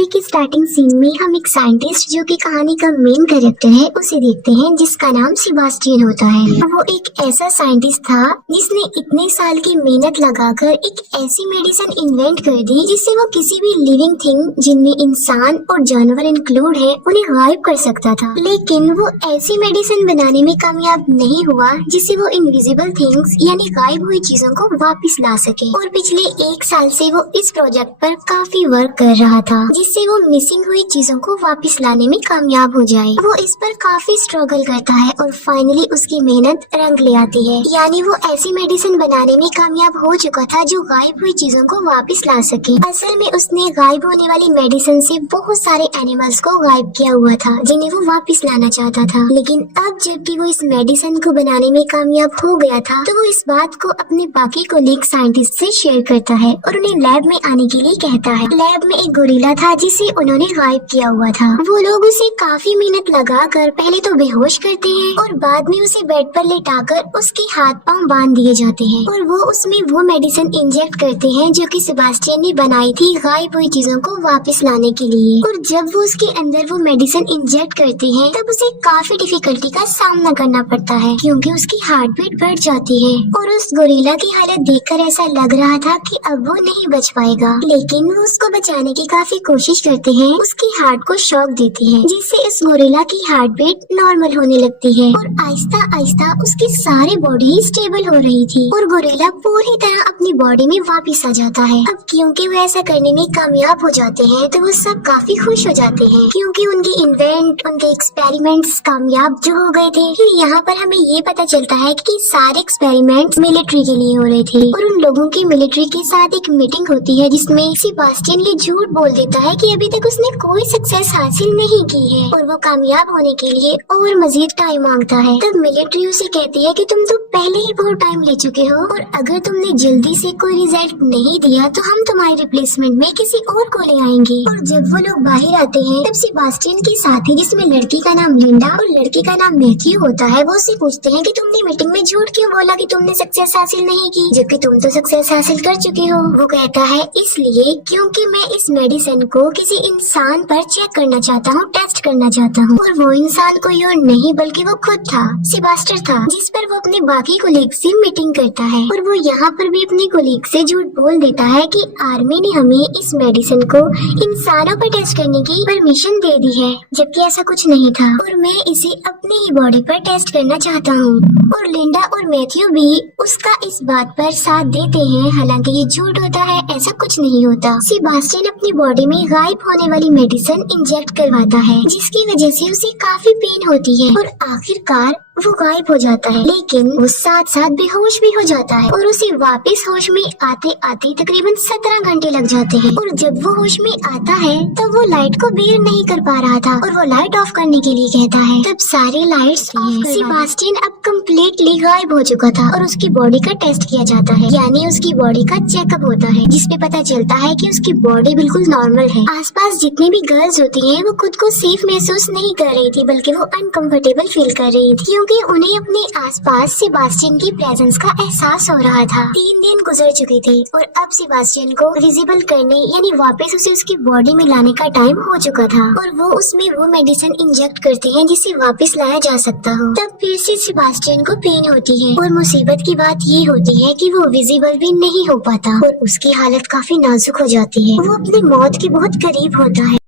Movie की starting scene में हम एक साइंटिस्ट जो कि कहानी का मेन कैरेक्टर है उसे देखते हैं, जिसका नाम सेबास्टियन होता है। वो एक ऐसा साइंटिस्ट था जिसने इतने साल की मेहनत लगाकर एक ऐसी मेडिसिन इन्वेंट कर दी जिससे वो किसी भी लिविंग थिंग जिनमें इंसान और जानवर इंक्लूड है उन्हें गायब कर सकता था। लेकिन वो ऐसी मेडिसिन बनाने में कामयाब नहीं हुआ जिससे वो इनविजिबल थिंग्स यानी गायब हुई चीजों को वापस ला सके। और पिछले 1 साल से वो इस प्रोजेक्ट पर काफी वर्क कर रहा था जिससे वो मिसिंग हुई चीजों को वापस लाने में कामयाब हो जाए। वो इस पर काफी स्ट्रगल करता है और फाइनली उसकी मेहनत रंग ले आती है, यानी वो ऐसी मेडिसिन बनाने में कामयाब हो चुका था जो गायब हुई चीजों को वापस ला सके। असल में उसने गायब होने वाली मेडिसिन से बहुत सारे एनिमल्स को गायब किया हुआ था जिन्हें वो वापस लाना चाहता था। लेकिन अब जबकि वो इस मेडिसिन को बनाने में कामयाब हो गया था तो वो इस बात को अपने बाकी कोलीग साइंटिस्ट से शेयर करता है और उन्हें लैब में आने के लिए कहता है। लैब में एक गोरिल्ला था जिसे उन्होंने गायब किया हुआ था। वो लोग उसे काफी मेहनत लगाकर पहले तो बेहोश करते हैं और बाद में उसे बेड पर लेटाकर उसके हाथ पांव बांध दिए जाते हैं और वो उसमें वो मेडिसिन इंजेक्ट करते हैं जो कि सेबास्टियन ने बनाई थी गायब हुई चीजों को वापस लाने के लिए। और जब वो उसके अंदर वो मेडिसिन इंजेक्ट करते हैं तब उसे काफी डिफिकल्टी का सामना करना पड़ता है क्योंकि उसकी हार्ट बीट बढ़ जाती है और उस गोरिल्ला की हालत देखकर ऐसा लग रहा था कि अब वो नहीं बच पाएगा। लेकिन वो उसको बचाने की काफी कोशिश करते हैं, उसकी हार्ट को शॉक देती है जिससे इस गोरिल्ला की हार्ट बीट नॉर्मल होने लगती है और आहिस्ता आहिस्ता उसकी सारी बॉडी स्टेबल हो रही थी और गोरिल्ला पूरी तरह अपनी बॉडी में वापस आ जाता है। अब क्योंकि वो ऐसा करने में कामयाब हो जाते हैं तो वो सब काफी खुश हो जाते हैं क्योंकि उनकी इन्वेंट, उनके एक्सपेरिमेंट्स कामयाब जो हो गए थे। फिर यहाँ पर हमें ये पता चलता है कि सारे एक्सपेरिमेंट्स मिलिट्री के लिए हो रहे थे और उन लोगों की मिलिट्री के साथ एक मीटिंग होती है जिसमें सेबास्टियन ये झूठ बोल देता है कि अभी तक उसने कोई सक्सेस हासिल नहीं की है और वो कामयाब होने के लिए और मजीद टाइम मांगता है। तब मिलिट्री उसे कहती है कि तुम तो पहले ही बहुत टाइम ले चुके हो और अगर तुमने जल्दी से कोई रिजल्ट नहीं दिया तो हम तुम्हारे रिप्लेसमेंट में किसी और को ले आएंगे। और जब वो लोग बाहर आते हैं तब सेबास्टियन के साथी जिसमें लड़की का नाम लिंडा और लड़के का नाम मैथ्यू होता है वो उससे पूछते हैं कि तुमने मीटिंग में झूठ क्यों बोला कि तुमने सक्सेस हासिल नहीं की जबकि तुम तो सक्सेस हासिल कर चुके हो। वो कहता है इसलिए क्योंकि मैं इस मेडिसिन को किसी इंसान पर चेक करना चाहता हूँ, टेस्ट करना चाहता हूँ। और वो इंसान कोई और नहीं बल्कि वो खुद था, सेबास्टियन था, जिस पर वो अपने बाकी कोलीग से मीटिंग करता है। और वो यहाँ पर भी अपने कोलीग से झूठ बोल देता है कि आर्मी ने हमें इस मेडिसिन को इंसानों पर टेस्ट करने की परमिशन दे दी है जबकि ऐसा कुछ नहीं था और मैं इसे अपनी ही बॉडी पर टेस्ट करना चाहता हूँ। और लिंडा और मैथ्यू भी उसका इस बात पर साथ देते हैं, हालांकि ये झूठ होता है, ऐसा कुछ नहीं होता। सेबास्टियन अपनी बॉडी में गायब होने वाली मेडिसिन इंजेक्ट करवाता है जिसकी वजह से उसे काफी पेन होती है और आखिरकार वो गायब हो जाता है। लेकिन वो साथ साथ बेहोश भी हो जाता है और उसे वापस होश में आते आते तकरीबन 17 घंटे लग जाते हैं। और जब वो होश में आता है तब वो लाइट को बेयर नहीं कर पा रहा था और वो लाइट ऑफ करने के लिए कहता है। तब सारी लाइट्स सेबास्टियन अब कम्प्लीटली गायब हो चुका था और उसकी बॉडी का टेस्ट किया जाता है, यानी उसकी बॉडी का चेकअप होता है जिसपे पता चलता है कि उसकी बॉडी बिल्कुल नॉर्मल है। आसपास जितनी भी गर्ल्स होती हैं वो खुद को सेफ महसूस नहीं कर रही थी बल्कि वो अनकंफर्टेबल फील कर रही थी क्योंकि उन्हें अपने आसपास सेबास्टियन की प्रेजेंस का एहसास हो रहा था। 3 दिन गुजर चुके थे और अब सेबास्टियन को विजिबल करने यानी वापस उसे उसकी बॉडी में लाने का टाइम हो चुका था और वो उसमें वो मेडिसिन इंजेक्ट करते हैं जिसे वापस लाया जा सकता हो। तब फिर से सेबास्टियन को पेन होती है और मुसीबत की बात ये होती है कि वो विजिबल भी नहीं हो पाता और उसकी हालत काफी नाजुक हो जाती है। वो अपनी मौत के बहुत करीब होता है।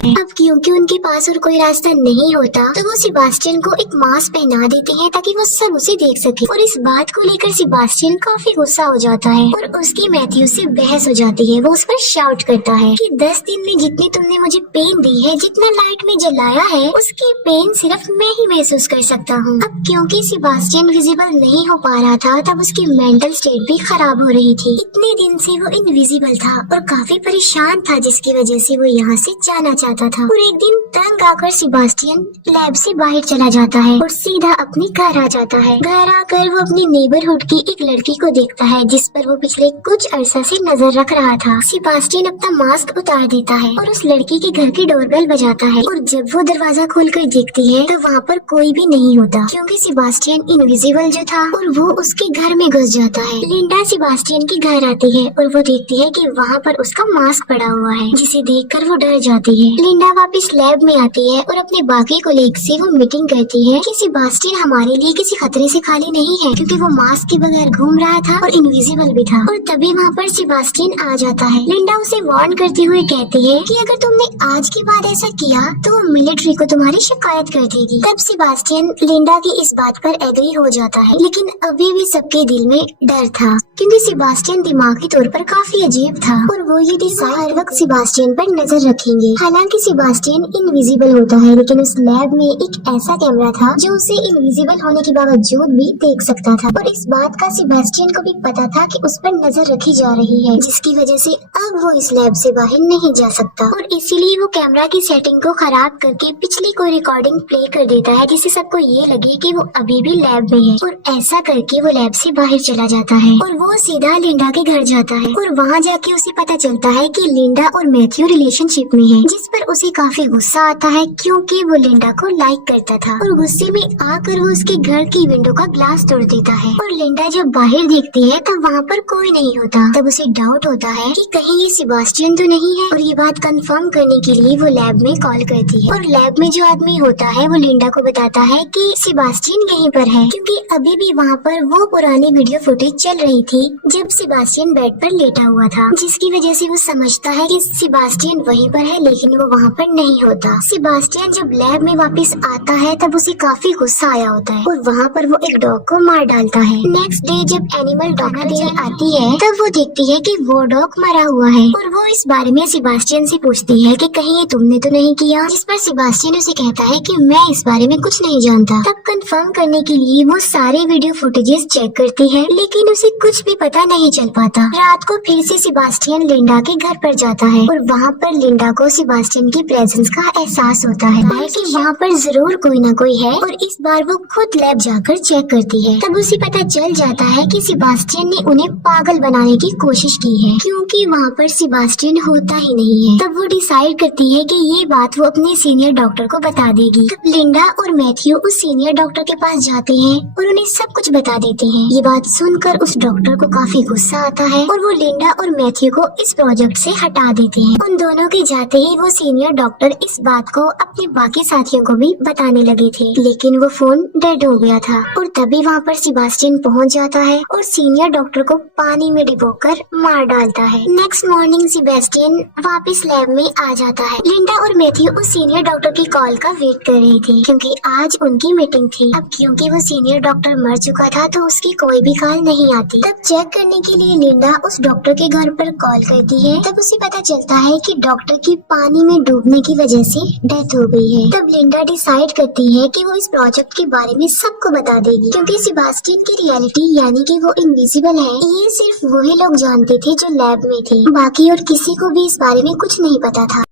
अब क्योंकि उनके पास और कोई रास्ता नहीं होता तो वो सेबास्टियन को एक मास्क पहना देते हैं ताकि वो सब उसे देख सके। और इस बात को लेकर सेबास्टियन काफी गुस्सा हो जाता है और उसकी मैथ्यू से बहस हो जाती है। वो उस पर शाउट करता है कि 10 दिन में जितनी तुमने मुझे पेन दी है, जितना लाइट में जलाया है, उसकी पेन सिर्फ मैं ही महसूस कर सकता हूँ। अब क्योंकि सेबास्टियन विजिबल नहीं हो पा रहा था तब उसकी मेंटल स्टेट भी खराब हो रही थी। इतने दिन से वो इनविजिबल था और काफी परेशान था जिसकी वजह से वो यहाँ से जाना चाहता था। और एक दिन तंग आकर सेबास्टियन लैब से बाहर चला जाता है और सीधा अपने घर आ जाता है। घर आकर वो अपनी नेबरहुड की एक लड़की को देखता है जिस पर वो पिछले कुछ अरसा से नजर रख रहा था। सेबास्टियन अपना मास्क उतार देता है और उस लड़की के घर की डोरबेल बजाता है और जब वो दरवाजा खोलकर देखती है तो वहाँ पर कोई भी नहीं होता क्योंकि सेबास्टियन इनविजिबल जो था और वो उसके घर में घुस जाता है। लिंडा सेबास्टियन के घर आती है और वो देखती है कि वहाँ पर उसका मास्क पड़ा हुआ है जिसे देखकर वो डर जाती है। लिंडा वापस लैब में आती है और अपने बाकी कोलीग से वो मीटिंग करती है कि सेबास्टियन हमारे लिए किसी खतरे से खाली नहीं है क्योंकि वो मास्क के बगैर घूम रहा था और इनविजिबल भी था। और तभी वहाँ पर सेबास्टियन आ जाता है। लिंडा उसे वार्न करते हुए कहती है कि अगर तुमने आज के बाद ऐसा किया तो वो मिलिट्री को तुम्हारी शिकायत कर देगी। तब सेबास्टियन लिंडा की इस बात पर एग्री हो जाता है, लेकिन अभी भी सबके दिल में डर था क्योंकि सेबास्टियन दिमागी तौर पर काफी अजीब था और वो ये हर वक्त सेबास्टियन पर नजर रखेंगे। हालांकि सेबास्टियन इनविजिबल होता है लेकिन उस लैब में एक ऐसा कैमरा था जो उसे इनविजिबल होने के बावजूद भी देख सकता था और इस बात का सेबास्टियन को भी पता था कि उस पर नजर रखी जा रही है जिसकी वजह से अब वो इस लैब से बाहर नहीं जा सकता और इसीलिए वो कैमरा की सेटिंग को खराब करके पिछली कोई रिकॉर्डिंग प्ले कर देता है जिससे सबको ये लगे कि वो अभी भी लैब में है और ऐसा करके वो लैब से बाहर चला जाता है और वो सीधा लिंडा के घर जाता है और वहाँ जाके उसे पता चलता है कि लिंडा और मैथ्यू रिलेशनशिप में है जिस पर उसे काफी गुस्सा आता है क्योंकि वो लिंडा को लाइक करता था और गुस्से में आकर वो उसके घर की विंडो का ग्लास तोड़ देता है और लिंडा जब बाहर देखती है तब वहाँ पर कोई नहीं होता। तब उसे डाउट होता है कि कहीं ये सेबास्टियन तो नहीं है और ये बात कंफर्म करने के लिए वो लैब में कॉल करती है और लैब में जो आदमी होता है वो लिंडा को बताता है कि सेबास्टियन यहीं पर है क्योंकि अभी भी वहाँ पर वो पुरानी वीडियो फुटेज चल रही थी जब सेबास्टियन बेड पर लेटा हुआ था, जिसकी वजह से वो समझता है कि सेबास्टियन वहीं पर है लेकिन वो वहाँ पर नहीं होता। सेबास्टियन जब लैब में वापस आता है तब उसे काफी गुस्सा आया होता है और वहाँ पर वो एक डॉग को मार डालता है। नेक्स्ट डे जब एनिमल डॉक्टर देने आती है तब वो देखती है कि वो डॉग मरा हुआ है और वो इस बारे में सेबास्टियन से पूछती है कि कहीं ये तुमने तो नहीं किया, जिस पर सेबास्टियन उसे कहता है कि मैं इस बारे में कुछ नहीं जानता। तब कंफर्म करने के लिए वो सारे वीडियो फुटेजेस चेक करती है लेकिन उसे कुछ भी पता नहीं चल पाता। रात को फिर से सेबास्टियन लिंडा के घर पर जाता है और वहाँ पर लिंडा को सेबास्टियन की प्रेजेंस का एहसास होता है कि वहाँ पर जरूर कोई ना कोई है और इस बार वो खुद लैब जाकर चेक करती है। तब उसे पता चल जाता है कि सेबास्टियन ने उन्हें पागल बनाने की कोशिश की है क्योंकि वहाँ पर सेबास्टियन होता ही नहीं है। तब वो डिसाइड करती है कि ये बात वो अपने सीनियर डॉक्टर को बता देगी। तब लिंडा और मैथ्यू उस सीनियर डॉक्टर के पास जाते हैं और उन्हें सब कुछ बता देते हैं। ये बात सुनकर उस डॉक्टर को काफी गुस्सा आता है और वो लिंडा और मैथ्यू को इस प्रोजेक्ट से हटा देते हैं। उन दोनों के जाते ही वो सीनियर डॉक्टर इस बात को अपने बाकी साथियों को भी बताने लगे थे लेकिन वो फोन डेड हो गया था और तभी वहाँ पर सेबास्टियन पहुँच जाता है और सीनियर डॉक्टर को पानी में डुबोकर मार डालता है। नेक्स्ट मॉर्निंग सेबास्टियन वापस लैब में आ जाता है। लिंडा और मैथ्यू उस सीनियर डॉक्टर की कॉल का वेट कर रही थी क्योंकि आज उनकी मीटिंग थी। अब क्योंकि वो सीनियर डॉक्टर मर चुका था तो उसकी कोई भी कॉल नहीं आती। तब चेक करने के लिए लिंडा उस डॉक्टर के घर पर कॉल करती है। तब उसे पता चलता है कि डॉक्टर की पानी में डूबने की वजह से डेथ हो गई है। तब लिंडा डिसाइड करती है कि वो इस प्रोजेक्ट के बारे में सबको बता देगी क्योंकि सेबास्टियन की रियलिटी यानी कि वो इनविजिबल है ये सिर्फ वही लोग जानते थे जो लैब में थे, बाकी और किसी को भी इस बारे में कुछ नहीं पता था।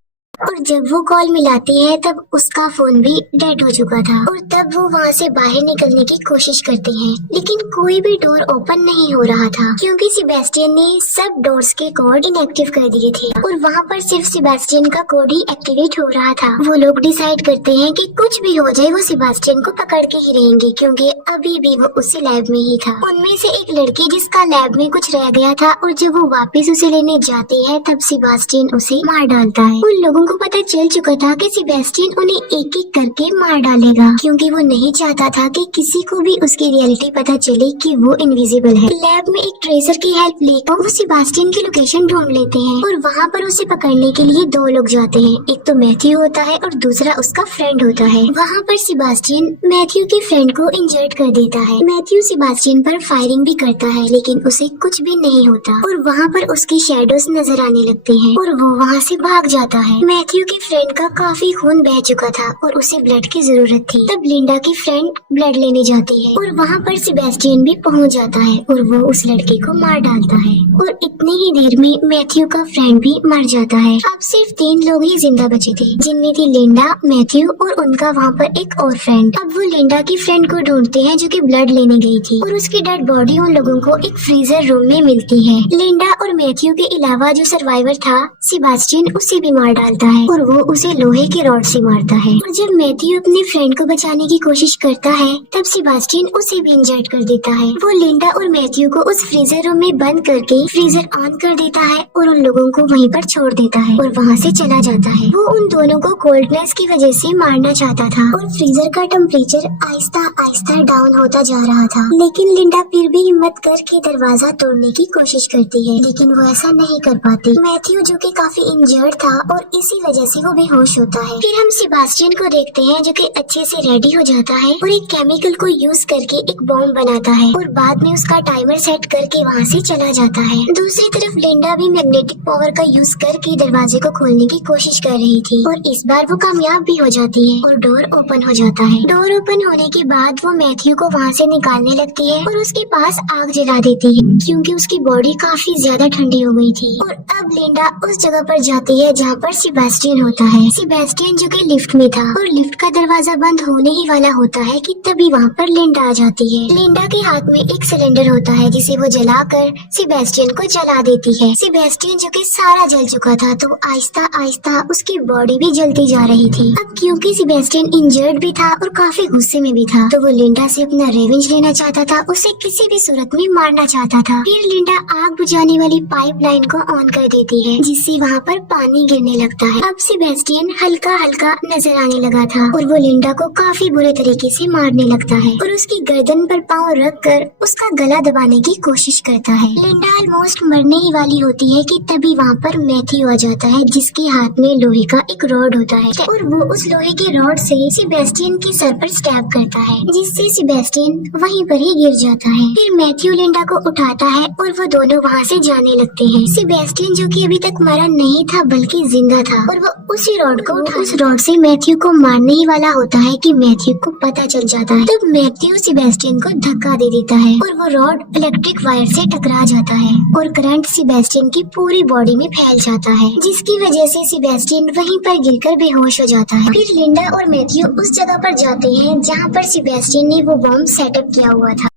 और जब वो कॉल मिलाती है तब उसका फोन भी डेड हो चुका था और तब वो वहाँ से बाहर निकलने की कोशिश करते हैं लेकिन कोई भी डोर ओपन नहीं हो रहा था क्योंकि सेबास्टियन ने सब डोर्स के कोड इनएक्टिव कर दिए थे और वहाँ पर सिर्फ सेबास्टियन का कोड ही एक्टिवेट हो रहा था। वो लोग डिसाइड करते हैं कि कुछ भी हो जाए वो सेबास्टियन को पकड़ के ही रहेंगे क्योंकि अभी भी वो उसी लैब में ही था। उनमें से एक लड़की जिसका लैब में कुछ रह गया था और जब वो वापस उसे लेने जाती है तब सेबास्टियन उसे मार डालता है। उन लोगों को पता चल चुका था कि सेबास्टियन उन्हें एक एक करके मार डालेगा क्योंकि वो नहीं चाहता था कि किसी को भी उसकी रियलिटी पता चले कि वो इनविजिबल है। लैब में एक ट्रेसर की हेल्प लेकर वो सेबास्टियन की लोकेशन ढूंढ लेते हैं और वहाँ पर उसे पकड़ने के लिए दो लोग जाते हैं। एक तो मैथ्यू होता है और दूसरा उसका फ्रेंड होता है। वहाँ पर सेबास्टियन मैथ्यू के फ्रेंड को इंजर्ड कर देता है। मैथ्यू सेबास्टियन पर फायरिंग भी करता है लेकिन उसे कुछ भी नहीं होता और वहाँ पर उसके शैडोज नजर आने लगते हैं और वो वहाँ से भाग जाता है। मैथ्यू के फ्रेंड का काफी खून बह चुका था और उसे ब्लड की जरूरत थी। तब लिंडा की फ्रेंड ब्लड लेने जाती है और वहाँ पर सेबेस्टियन भी पहुँच जाता है और वो उस लड़के को मार डालता है और इतनी ही देर में मैथ्यू का फ्रेंड भी मर जाता है। अब सिर्फ 3 लोग ही जिंदा बचे थे, जिनमें थी लिंडा, मैथ्यू और उनका वहाँ पर एक और फ्रेंड। अब वो लिंडा की फ्रेंड को ढूंढते हैं जो कि ब्लड लेने गई थी और उसकी डेड बॉडी उन लोगों को एक फ्रीजर रूम में मिलती है। लिंडा और मैथ्यू के अलावा जो सर्वाइवर था सेबेस्टियन उसे भी मार डालता है और वो उसे लोहे के रॉड से मारता है। और जब मैथ्यू अपने फ्रेंड को बचाने की कोशिश करता है तब सेबेस्टियन उसे भी इंजर्ड कर देता है। वो लिंडा और मैथ्यू को उस फ्रीजर रूम में बंद करके फ्रीजर ऑन कर देता है और उन लोगों को वहीं पर छोड़ देता है और वहाँ से चला जाता है। वो उन दोनों को कोल्डनेस की वजह से मारना चाहता था और फ्रीजर का टेम्परेचर आहिस्ता आहिस्ता डाउन होता जा रहा था, लेकिन लिंडा फिर भी हिम्मत करके दरवाजा तोड़ने की कोशिश करती है, लेकिन वो ऐसा नहीं कर पाती। मैथ्यू जो कि काफी इंजर्ड था और इसी वजह से वो बेहोश होता है। फिर हम सेबेस्टियन को देखते हैं जो कि अच्छे से रेडी हो जाता है और एक केमिकल को यूज करके एक बॉम्ब बनाता है और बाद में उसका टाइमर सेट करके वहाँ से चला जाता है। दूसरी तरफ लिंडा भी मैग्नेटिक पावर का यूज करके दरवाजे को खोलने की कोशिश कर रही थी और इस बार वो कामयाब भी हो जाती है और डोर ओपन हो जाता है। डोर ओपन होने के बाद वो मैथ्यू को वहाँ से निकालने लगती है और उसके पास आग जला देती है क्योंकि उसकी बॉडी काफी ज्यादा ठंडी हो गई थी। और अब लिंडा उस जगह पर जाती है जहाँ पर सेबेस्टियन होता है। सेबेस्टियन जो कि लिफ्ट में था और लिफ्ट का दरवाजा बंद होने ही वाला होता है कि तभी वहाँ पर लिंडा आ जाती है। लिंडा के हाथ में एक सिलेंडर होता है जिसे वो जलाकर सेबेस्टियन को जला देती है। सेबेस्टियन जो कि सारा जल चुका था तो आहिस्ता आहिस्ता उसकी बॉडी भी जलती जा रही थी। अब क्योंकि सेबेस्टियन इंजर्ड भी था और काफी गुस्से में भी था तो वो लिंडा से अपना रिवेंज लेना चाहता था, उसे किसी भी सूरत में मारना चाहता था। फिर लिंडा आग बुझाने वाली पाइपलाइन को ऑन कर देती है जिससे वहाँ पर पानी गिरने लगता है। अब सेबेस्टियन हल्का हल्का नजर आने लगा था और वो लिंडा को काफी बुरे तरीके से मारने लगता है और उसकी गर्दन पर पाँव रख कर उसका गला दबाने की कोशिश करता है। लिंडा ऑलमोस्ट मरने ही वाली होती है कि तभी वहाँ पर मैथ्यू आ जाता है जिसके हाथ में लोहे का एक रॉड होता है और वो उस लोहे के रॉड से सेबेस्टियन के सर पर स्टैब करता है जिससे सेबेस्टियन वहीं पर ही गिर जाता है। फिर मैथ्यू लिंडा को उठाता है और वो दोनों वहाँ से जाने लगते हैं। सेबेस्टियन जो कि अभी तक मरा नहीं था बल्कि जिंदा था और वो उसी रॉड को उस रॉड से मैथ्यू को मारने ही वाला होता है कि मैथ्यू को पता चल जाता है। तब मैथ्यू सेबेस्टियन को धक्का दे देता है और वो रॉड इलेक्ट्रिक वायर से टकरा जाता है और करंट सेबेस्टियन की पूरी बॉडी में फैल जाता है जिसकी वजह से सेबेस्टियन वहीं पर गिरकर बेहोश हो जाता है। फिर लिंडा और मैथ्यू उस जगह पर जाते हैं जहाँ पर सेबेस्टियन ने वो बॉम्ब सेटअप किया हुआ था।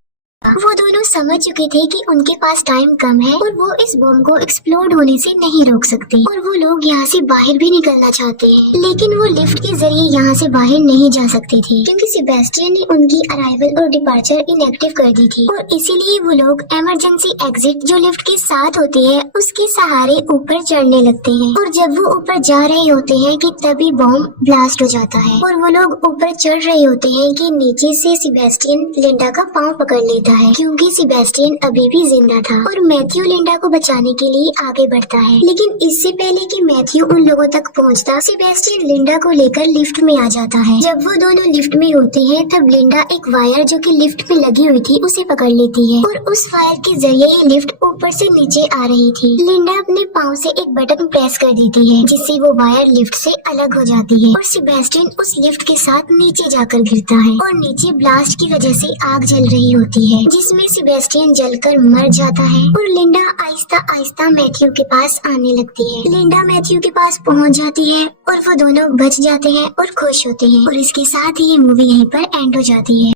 वो दोनों समझ चुके थे कि उनके पास टाइम कम है और वो इस बम को एक्सप्लोड होने से नहीं रोक सकते और वो लोग यहाँ से बाहर भी निकलना चाहते हैं, लेकिन वो लिफ्ट के जरिए यहाँ से बाहर नहीं जा सकते थे क्योंकि सेबेस्टियन ने उनकी अराइवल और डिपार्चर इनएक्टिव कर दी थी और इसीलिए वो लोग इमरजेंसी एग्जिट जो लिफ्ट के साथ होती है उसके सहारे ऊपर चढ़ने लगते हैं और जब वो ऊपर जा रहे होते हैं कि तभी बम ब्लास्ट हो जाता है और वो लोग ऊपर चढ़ रहे होते हैं कि नीचे से सेबेस्टियन लिंडा का पाँव पकड़ लेता है क्योंकि सेबेस्टियन अभी भी जिंदा था और मैथ्यू लिंडा को बचाने के लिए आगे बढ़ता है। लेकिन इससे पहले कि मैथ्यू उन लोगों तक पहुंचता, सेबेस्टियन लिंडा को लेकर लिफ्ट में आ जाता है। जब वो दोनों लिफ्ट में होते हैं तब लिंडा एक वायर जो कि लिफ्ट में लगी हुई थी उसे पकड़ लेती है और उस वायर के जरिए ही लिफ्ट ऊपर से नीचे आ रही थी। लिंडा अपने पाँव से एक बटन प्रेस कर देती है जिससे वो वायर लिफ्ट से अलग हो जाती है और सेबेस्टियन उस लिफ्ट के साथ नीचे जाकर गिरता है और नीचे ब्लास्ट की वजह से आग जल रही होती है जिसमें सेबेस्टियन जलकर मर जाता है और लिंडा आहिस्ता आहिस्ता मैथ्यू के पास आने लगती है। लिंडा मैथ्यू के पास पहुंच जाती है और वो दोनों बच जाते हैं और खुश होते हैं और इसके साथ ही ये मूवी यहीं पर एंड हो जाती है।